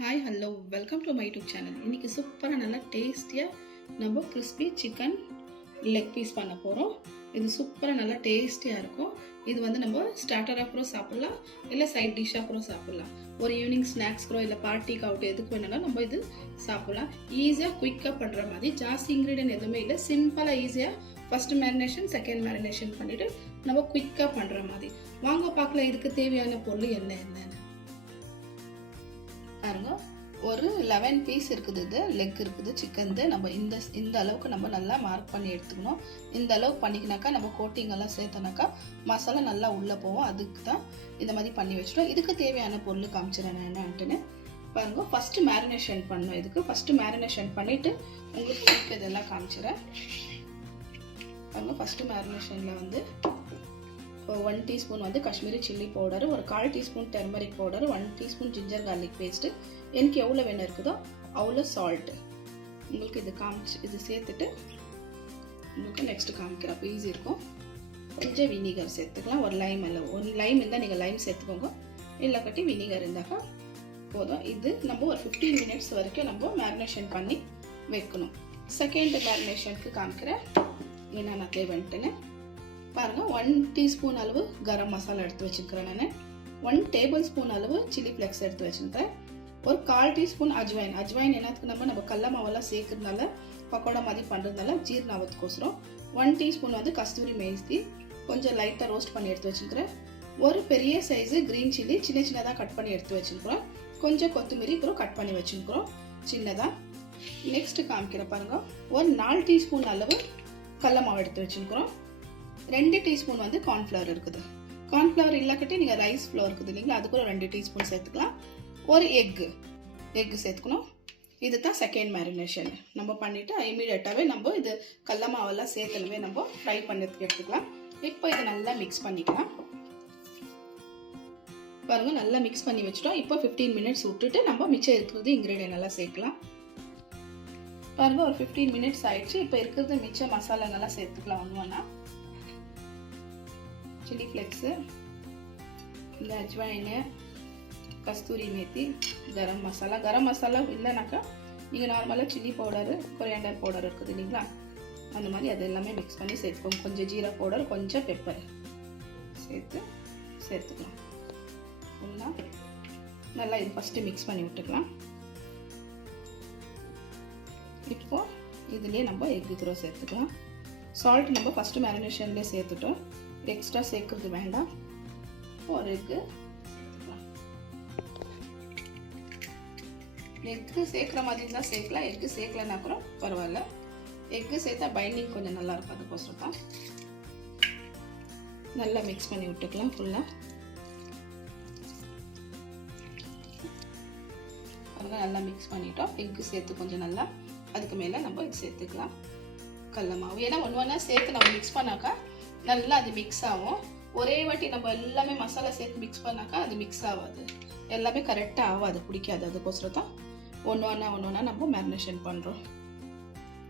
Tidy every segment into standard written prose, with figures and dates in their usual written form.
Hi hello welcome to my YouTube channel. இன்றைக்கி சூப்பராக நல்லா டேஸ்டியாக நம்ம கிறிஸ்பி சிக்கன் லெக் பீஸ் பண்ண போகிறோம். இது சூப்பராக நல்லா டேஸ்டியாக இருக்கும். இது வந்து நம்ம ஸ்டார்டராக கூட சாப்பிட்லாம், இல்லை சைட் டிஷ்ஷாக கூட சாப்பிட்லாம். ஒரு ஈவினிங் ஸ்நாக்ஸ் கூட இல்லை பார்ட்டிக்கு அவுட் எதுக்கு வேணும்னா நம்ம இது சாப்பிட்லாம். ஈஸியாக குயிக்காக பண்ணுற மாதிரி, ஜாஸ்தி இன்க்ரீடியன்ட் எதுவுமே இல்லை. சிம்பிளாக ஈஸியாக ஃபஸ்ட்டு மேரினேஷன் செகண்ட் மேரினேஷன் பண்ணிவிட்டு நம்ம குயிக்காக பண்ணுற மாதிரி. வாங்க பார்க்கலாம் இதுக்கு தேவையான பொருள் என்னென்னு பாருங்க. ஒரு 11 பீஸ் இருக்குது, இது லெக் இருக்குது சிக்கன். நம்ம இந்த அளவுக்கு நம்ம நல்லா மார்க் பண்ணி எடுத்துக்கணும். இந்த அளவுக்கு பண்ணிக்கினாக்கா நம்ம கோட்டிங் எல்லாம் சேர்த்தனாக்கா மசாலா நல்லா உள்ளே போவோம். அதுக்கு தான் இந்த மாதிரி பண்ணி வச்சுட்டோம். இதுக்கு தேவையான பொருள் காமிச்சிடறேன் என்னன்ட்டுன்னு பாருங்க. ஃபஸ்ட்டு மேரினேஷன் பண்ணணும். இதுக்கு ஃபஸ்ட்டு மேரினேஷன் பண்ணிவிட்டு உங்களுக்கு இதெல்லாம் காமிச்சிடறேன் பாருங்க. ஃபஸ்ட்டு மேரினேஷனில் வந்து 1 டீஸ்பூன் வந்து காஷ்மீரி சில்லி பவுடர், ஒரு 1/4 teaspoon turmeric powder, 1 teaspoon ginger garlic paste, எனக்கு எவ்வளோ வேணும் இருக்குதோ அவ்வளோ சால்ட்டு உங்களுக்கு இது சேர்த்துட்டு உங்களுக்கு நெக்ஸ்ட்டு காமிக்கிறேன். அப்போ ஈஸி இருக்கும். கொஞ்சம் வினிகர் சேர்த்துக்கலாம். ஒரு லைம் இருந்தால் நீங்கள் லைம் சேர்த்துக்கோங்க, இல்லை கட்டி வினிகர் இருந்தாக்கா போதும். இது நம்ம ஒரு 15 மினிட்ஸ் வரைக்கும் நம்ம மேரினேஷன் பண்ணி வைக்கணும். செகண்ட் மேரினேஷனுக்கு காமிக்கிறேன் என்னென்ன தேவைன்ட்டுன்னு பாருங்க. 1 டீஸ்பூன் அளவு கரம் மசாலா எடுத்து வச்சுருக்கிறேன் நான். 1 டேபிள் ஸ்பூன் அளவு சில்லி ஃப்ளெக்ஸ் எடுத்து வச்சுருக்கேன். ஒரு 1/4 டீஸ்பூன் அஜ்வைன் என்னத்துக்கு நம்ம கடல மாவெல்லாம் சேர்க்கறதுனால பக்கோடா மாதிரி பண்ணுறதுனால ஜீரணம் ஆகிறதுக்கோசரம். 1 டீஸ்பூன் வந்து கஸ்தூரி மேத்தி கொஞ்சம் லைட்டாக ரோஸ்ட் பண்ணி எடுத்து வச்சுருக்கிறேன். ஒரு பெரிய சைஸு க்ரீன் சில்லி சின்னதாக கட் பண்ணி எடுத்து வச்சுருக்கிறோம். கொஞ்சம் கொத்தமல்லி கூட கட் பண்ணி வச்சுருக்கிறோம் சின்னதாக. நெக்ஸ்ட்டு காமிக்கிறேன் பாருங்கள். ஒரு 4 டீஸ்பூன் அளவு கடல மாவு எடுத்து வச்சுருக்கிறோம். 2 டீஸ்பூன் வந்து கார்ன்ஃப்ளவர் இருக்குது. கார்ன்ஃப்ளவர் இல்லாக்கட்டி நீங்கள் ரைஸ் ஃப்ளவர் இருக்குது இல்லைங்களா, அது கூட 2 டீஸ்பூன் சேர்த்துக்கலாம். ஒரு எக்கு சேர்த்துக்கணும். இது தான் செகண்ட் மேரினேஷன் நம்ம பண்ணிவிட்டு இமீடியட்டாகவே நம்ம இது கடல மாவெல்லாம் சேர்த்துனவே நம்ம ஃப்ரை பண்ணுறதுக்கு எடுத்துக்கலாம். இப்போ இதை நல்லா மிக்ஸ் பண்ணிக்கலாம் பாருங்கள். நல்லா மிக்ஸ் பண்ணி வச்சுட்டோம். இப்போ 15 மினிட்ஸ் விட்டுட்டு நம்ம மிச்சம் இருக்கிறது இன்க்ரீடியன்ட் எல்லாம் சேர்க்கலாம் பாருங்கள். ஒரு 15 மினிட்ஸ் ஆயிடுச்சு. இப்போ இருக்கிறது மிச்சம் மசாலாங்கெல்லாம் சேர்த்துக்கலாம் ஒன்று. சில்லி ஃப்ளெக்ஸு, இந்த அஜ்வைனு, கஸ்தூரி மேத்தி, கரம் மசாலா இல்லைனாக்கா நீங்கள் நார்மலாக சில்லி பவுடரு, கொரியாண்டர் பவுடர் இருக்குது இல்லைங்களா, அந்த மாதிரி அது எல்லாமே மிக்ஸ் பண்ணி சேர்த்துக்கோங்க. கொஞ்சம் ஜீரா பவுடர், கொஞ்சம் பெப்பர் சேர்த்துக்கலாம். நல்லா இது ஃபஸ்ட்டு மிக்ஸ் பண்ணி விட்டுக்கலாம். இப்போ இதுலேயே நம்ம எக்கு த்ரோ சேர்த்துக்கலாம். சால்ட் நம்ம ஃபஸ்ட்டு மேரினேஷன்லேயே சேர்த்துட்டோம், எக்ஸ்ட்ரா சேர்க்கறது வேண்டாம். ஒரு எக்கு சேர்க்குற மாதிரி இருந்தால் சேர்க்கலாம், எக்கு சேர்க்கலன்னா கூட பரவாயில்ல. எக்கு சேர்த்தா பைண்டிங் கொஞ்சம் நல்லாயிருக்கும், அதுக்கோசரம் தான். நல்லா மிக்ஸ் பண்ணி விட்டுக்கலாம் ஃபுல்லாக. நல்லா மிக்ஸ் பண்ணிட்டோம். எக்கு சேர்த்து கொஞ்சம் நல்லா அதுக்கு மேலே நம்ம இது சேர்த்துக்கலாம் கடல மாவு. ஏன்னா ஒன்றா சேர்த்து நம்ம மிக்ஸ் பண்ணாக்கா நல்லா அது மிக்ஸ் ஆகும். ஒரே வாட்டி நம்ம எல்லாமே மசாலா சேர்த்து மிக்ஸ் பண்ணாக்கா அது மிக்ஸ் ஆகாது, எல்லாமே கரெக்டாக ஆகாது, பிடிக்காது. அதுக்கோசரம் தான் ஒன்று நம்ம மேரினேஷன் பண்ணுறோம்.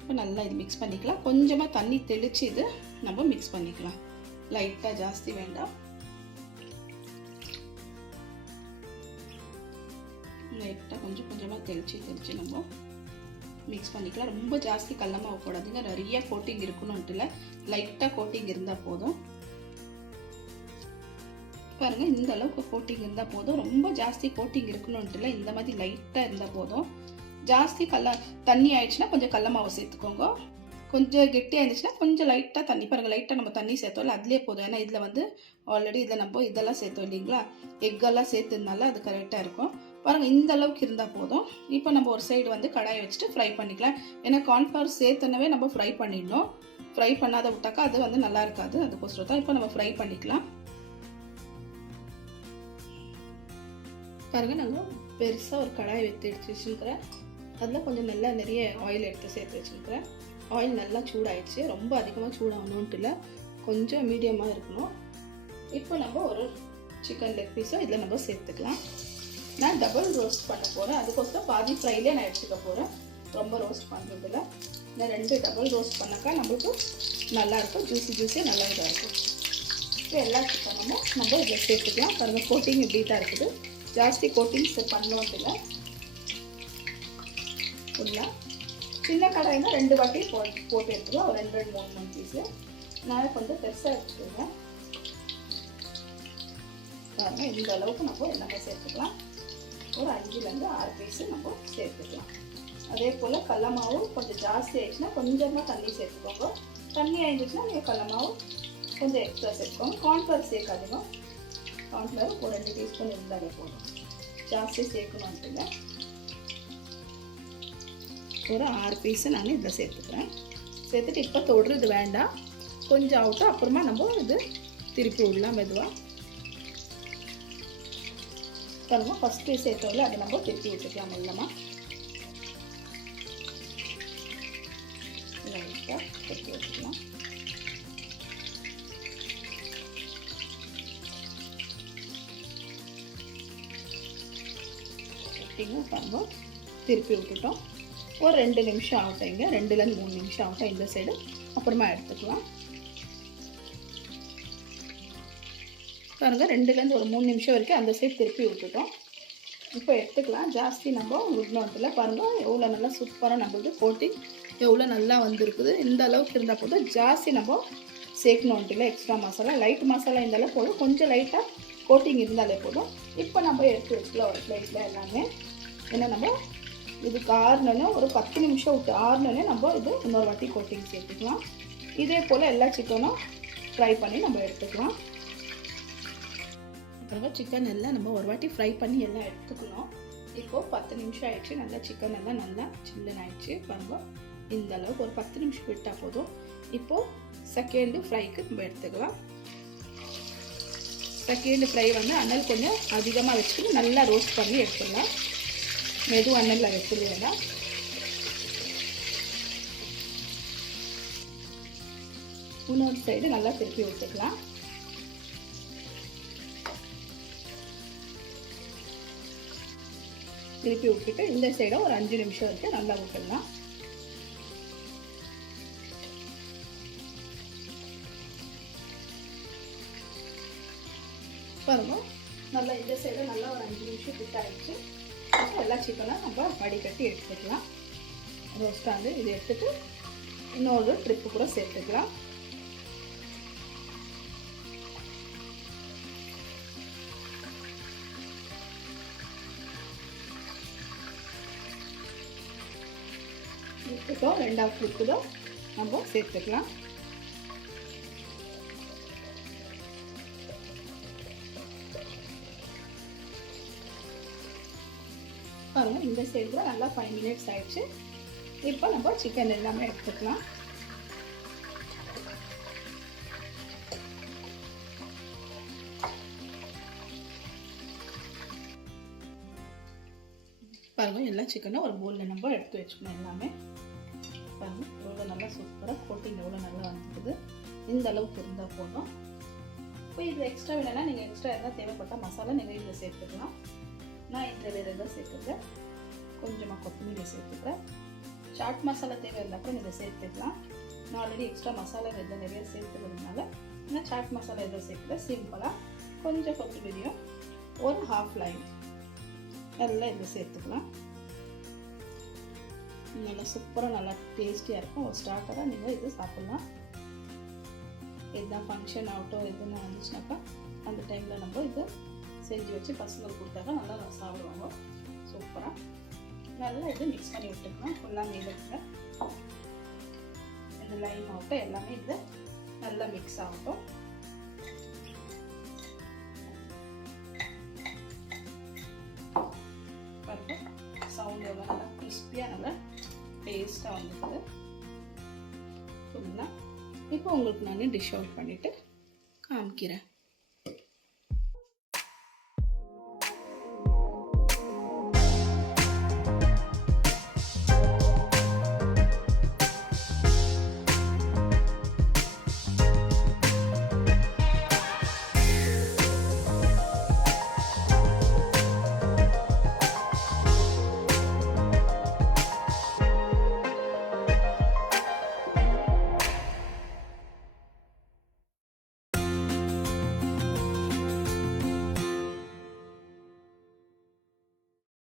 இப்போ நல்லா இது மிக்ஸ் பண்ணிக்கலாம். கொஞ்சமாக தண்ணி தெளித்து இது நம்ம மிக்ஸ் பண்ணிக்கலாம். லைட்டாக, ஜாஸ்தி வேண்டாம். லைட்டாக கொஞ்சமாக தெளித்து நம்ம மிக்ஸ் பண்ணிக்கலாம். ரொம்ப ஜாஸ்தி கடல மாவு போடாதுங்க, நிறைய கோட்டிங் இருக்கணும்ட்டு இல்லை, லைட்டாக கோட்டிங் இருந்தால் போதும் பாருங்கள். இந்த அளவுக்கு கோட்டிங் இருந்தால் போதும். ரொம்ப ஜாஸ்தி கோட்டிங் இருக்கணும்ட்டு இல்லை, இந்த மாதிரி லைட்டாக இருந்தால் போதும். ஜாஸ்தி தண்ணி ஆயிடுச்சுன்னா கொஞ்சம் கடல மாவு சேர்த்துக்கோங்க. கொஞ்சம் கெட்டியாக இருந்துச்சுன்னா கொஞ்சம் லைட்டாக தண்ணி பாருங்கள். லைட்டாக நம்ம தண்ணி சேர்த்தோம்ல அதுலேயே போதும். ஏன்னா இதில் வந்து ஆல்ரெடி இதில் நம்ம இதெல்லாம் சேர்த்தோம் இல்லைங்களா, எக்கெல்லாம் சேர்த்ததுனால அது கரெக்டாக இருக்கும் பாருங்கள். இந்த அளவுக்கு இருந்தால் போதும். இப்போ நம்ம ஒரு சைடு வந்து கடாயை வச்சுட்டு ஃப்ரை பண்ணிக்கலாம். ஏன்னா கார்ன்ஃப்ளவர் சேர்த்துனவே நம்ம ஃப்ரை பண்ணிடணும். ஃப்ரை பண்ணாத விட்டாக்கா அது வந்து நல்லா இருக்காது, அதுக்கோசரம் தான். இப்போ நம்ம ஃப்ரை பண்ணிக்கலாம் பாருங்கள். நாங்கள் பெருசாக ஒரு கடாயை எடுத்து வச்சுருக்கிறேன். அதில் கொஞ்சம் நல்லா நிறைய ஆயில் எடுத்து சேர்த்து வச்சுருக்கிறேன். ஆயில் நல்லா சூடாயிடுச்சு. ரொம்ப அதிகமாக சூடாகணுன்ட்டு இல்லை, கொஞ்சம் மீடியமாக இருக்கணும். இப்போ நம்ம ஒரு சிக்கன் லெக் பீஸை இதில் நம்ம சேர்த்துக்கலாம். நான் டபுள் ரோஸ்ட் பண்ண போகிறேன், அதுக்கோசரம் பாதி ஃப்ரைலே நான் எடுத்துக்க போகிறேன். ரொம்ப ரோஸ்ட் பண்ணுறதில்ல. நான் 2 டபுள் ரோஸ்ட் பண்ணாக்கா நம்மளுக்கு நல்லாயிருக்கும், ஜூஸியாக நல்லா இதாக இருக்கும். இப்போ எல்லா சிக்கனும் நம்ம இதில் சேர்த்துக்கலாம் பாருங்கள். கோட்டிங் இப்படி தான் இருக்குது, ஜாஸ்தி கோட்டிங்ஸ் பண்ணோம் இல்லை. ஃபுல்லாக. சின்ன கடாய்னா 2 வாட்டி போட்டு எடுத்துக்கலாம். ஒரு 2 3 பீஸு. நான் கொஞ்சம் பெருசாக எடுத்துக்குவேன். பாருங்கள், இந்த அளவுக்கு நம்ம எல்லாமே சேர்த்துக்கலாம். ஒரு 5லேருந்து 6 பீஸு நம்ம சேர்த்துக்கலாம். அதே போல் கடல மாவு கொஞ்சம் ஜாஸ்தி ஆயிடுச்சுன்னா கொஞ்சமாக தண்ணி சேர்த்துக்கோங்க. தண்ணி ஆயிடுச்சுன்னா நீங்கள் கடல மாவு கொஞ்சம் எக்ஸ்ட்ரா சேர்த்துக்கோங்க. கார்ன்ஃப்ளவர் சேர்க்காதீங்க. கார்ன்ஃப்ளவர் ஒரு 2 டீஸ்பூன் இருந்தாலே போதும். ஜாஸ்தி சேர்க்கணும்ட்டுங்க. ஒரு 6 பீஸு நான் இதில் சேர்த்துக்கிறேன். சேர்த்துட்டு இப்போ தொடுறது வேண்டாம், கொஞ்சம் ஆகட்டும். அப்புறமா நம்ம இது திருப்பி விடலாம் மெதுவாக. பாருங்க, ஃபஸ்ட்டு சேர்த்தோம்ல அதை நம்ம திருப்பி விட்டுக்கலாம். மெல்லமாக லைட்டாக திருப்பி விட்டுக்கலாம். பாருங்க, திருப்பி விட்டுட்டோம். ஒரு 2 நிமிஷம் ஆகட்டும். இங்கே 2லேருந்து 3 நிமிஷம் ஆகட்டும் இந்த சைடு. அப்புறமா எடுத்துக்கலாம். பாருங்கள், 2லேருந்து ஒரு 3 நிமிஷம் வரைக்கும் அந்த சைடு திருப்பி விட்டுட்டோம். இப்போ எடுத்துக்கலாம். ஜாஸ்தி நம்ம விடணும்ல. பாருங்கள், எவ்வளோ நல்லா சூப்பராக நம்மளுக்கு கோட்டிங் எவ்வளோ நல்லா வந்திருக்குது. இந்த அளவுக்கு இருந்தால் போதும். ஜாஸ்தி நம்ம சேர்க்கணுன்ட்டு எக்ஸ்ட்ரா மசாலா, லைட் மசாலா இந்த அளவு போதும். கொஞ்சம் லைட்டாக கோட்டிங் இருந்தாலே போதும். இப்போ நம்ம எடுத்து வச்சுக்கலாம் ஒரு பிளேட்டில் எல்லாமே. ஏன்னா நம்ம இதுக்கு ஆறுனோடனே ஒரு 10 நிமிஷம் விட்டு ஆறுனோடனே நம்ம இது இன்னொரு வாட்டி கோட்டிங் சேர்த்துக்கலாம். இதே போல் எல்லா சிக்கனும் ஃப்ரை பண்ணி நம்ம எடுத்துக்கலாம். அப்புறமா சிக்கன் எல்லாம் நம்ம ஒரு வாட்டி ஃப்ரை பண்ணி எல்லாம் எடுத்துக்கணும். இப்போது 10 நிமிஷம் ஆயிடுச்சு. நல்லா சிக்கன் எல்லாம் நல்லா சில்லுன்னு ஆயிடுச்சு. பாருங்கள், இந்த அளவுக்கு ஒரு 10 நிமிஷம் விட்டால் போதும். இப்போது செகண்டு ஃப்ரைக்கு நம்ம எடுத்துக்கலாம். செகண்ட் ஃப்ரை வந்து அனல் கொஞ்சம் அதிகமாக வச்சுட்டு நல்லா ரோஸ்ட் பண்ணி எடுத்துடலாம். மெது அனலில் வச்சுட்டு வேண்டாம். இன்னொரு சைடு நல்லா திருப்பி விட்டுக்கலாம். திருப்பி விட்டுட்டு இந்த சைடை ஒரு 5 நிமிஷம் வரைக்கும் நல்லா விட்டுடலாம். பாருங்க, நல்லா இந்த சைடு நல்லா ஒரு 5 நிமிஷம் கிட்ட ஆயிடுச்சு. அப்புறம் எல்லா சிக்கனும் நம்ம வடிகட்டி எடுத்துக்கலாம். ரோஸ்டாந்து இது எடுத்துட்டு இன்னொரு ட்ரிப்பு கூட சேர்த்துக்கலாம். இப்போ 2வது ட்ரிப்பு தான் நம்ம சேர்த்துக்கலாம். பாருங்கள், இந்த சைடு நல்லா 5 மினிட்ஸ் ஆயிடுச்சு. இப்போ நம்ம சிக்கன் எல்லாமே எடுத்துக்கலாம். பாருங்கள், எல்லா சிக்கனும் ஒரு பவுலில் நம்ம எடுத்து வச்சுக்கணும் எல்லாமே. பாருங்கள், எவ்வளோ நல்லா சூப்பராக கோட்டிங் எவ்வளோ நல்லா வந்துருக்குது. இந்த அளவுக்கு இருந்தால் போதும். இப்போ இது எக்ஸ்ட்ரா வேணும்னா நீங்கள் எக்ஸ்ட்ரா எதாவது தேவைப்பட்டால் மசாலா நீங்கள் இதில் சேர்த்துக்கலாம். நான் இதில் வேறு எதாவது சேர்த்துக்கிறேன். கொஞ்சமாக கொத்தமல்லி சேர்த்துக்கிறேன். சாட் மசாலா தேவை இருந்தால் கூட நீங்கள் சேர்த்துக்கலாம். நான் ஆல்ரெடி எக்ஸ்ட்ரா மசாலா எதாவது நிறைய சேர்த்துக்கிறதுனால நான் சாட் மசாலா எதாவது சேர்த்துக்கிறேன். சிம்பிளாக கொஞ்சம் கொத்தமல்லியும் ஒரு ½ லைன் எல்லாம் இதில் சேர்த்துக்கலாம். நல்லா சூப்பராக நல்லா டேஸ்டியாக இருக்கும். ஒரு ஸ்டார்டராக நீங்கள் இது சாப்பிட்லாம். எதுனா ஃபங்க்ஷன் ஆகட்டும் எதுனா வந்துச்சுனாக்கா அந்த டைமில் நம்ம இது செஞ்சு வச்சு பசங்களுக்கு கொடுத்தாக்கா நல்லா சாப்பிடுவாங்க. சூப்பராக நல்லா இது மிக்ஸ் பண்ணி விட்டுக்கலாம். ஃபுல்லாக மீதத்தில் இந்த லைம் ஆகட்டும் எல்லாமே இது நல்லா மிக்ஸ் ஆகட்டும். பாருங்க, சவுண்ட் எவ்வளோ நல்லா கிறிஸ்பியாக நல்லா டேஸ்ட்டாக வந்துருக்குது ஃபுல்லாக. இப்போ உங்களுக்கு நான் டிஷ் அவுட் பண்ணிவிட்டு காமிக்கிறேன்.